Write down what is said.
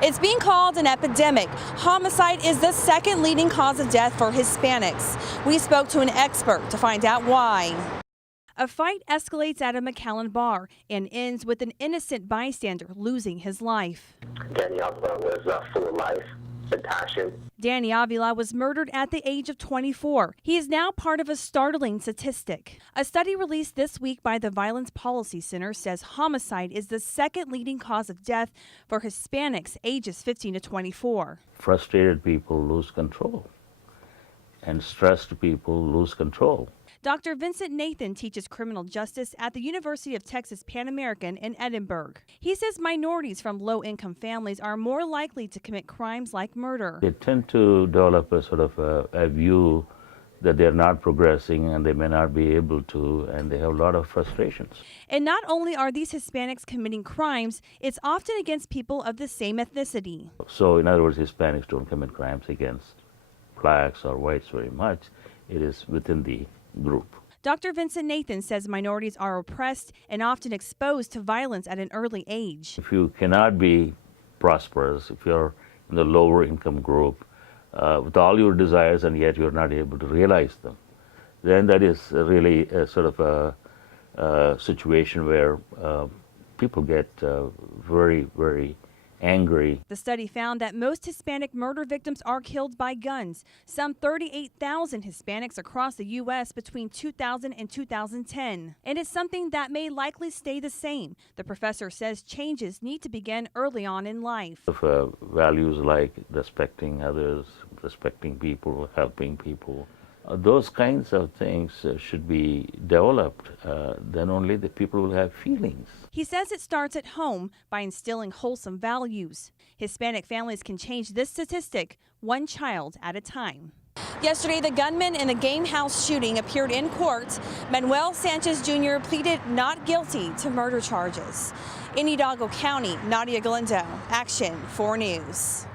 It's being called an epidemic. Homicide is the second leading cause of death for Hispanics. We spoke to an expert to find out why. A fight escalates at a McAllen bar and ends with an innocent bystander losing his life. Danny Avila was full of life and passion. Danny Avila was murdered at the age of 24. He is now part of a startling statistic. A study released this week by the Violence Policy Center says homicide is the second leading cause of death for Hispanics ages 15 to 24. Frustrated people lose control, and stressed people lose control. Dr. Vincent Nathan teaches criminal justice at the University of Texas Pan American in Edinburgh. He says minorities from low-income families are more likely to commit crimes like murder. They tend to develop a sort of a view that they're not progressing and they may not be able to, and they have a lot of frustrations. And not only are these Hispanics committing crimes, it's often against people of the same ethnicity. So in other words, Hispanics don't commit crimes against blacks or whites very much. It is within the group. Dr. Vincent Nathan says minorities are oppressed and often exposed to violence at an early age. If you cannot be prosperous, if you're in the lower income group, with all your desires and yet you're not able to realize them, then that is really a sort of a situation where people get very, very angry. The study found that most Hispanic murder victims are killed by guns. Some 38,000 Hispanics across the U.S. between 2000 and 2010. And it's something that may likely stay the same. The professor says changes need to begin early on in life. If values like respecting others, respecting people, helping people, those kinds of things should be developed. Then only the people will have feelings. He says it starts at home by instilling wholesome values. Hispanic families can change this statistic one child at a time. Yesterday, the gunman in the game house shooting appeared in court. Manuel Sanchez Jr. pleaded not guilty to murder charges. In Hidalgo County, Nadia Galindo, Action 4 News.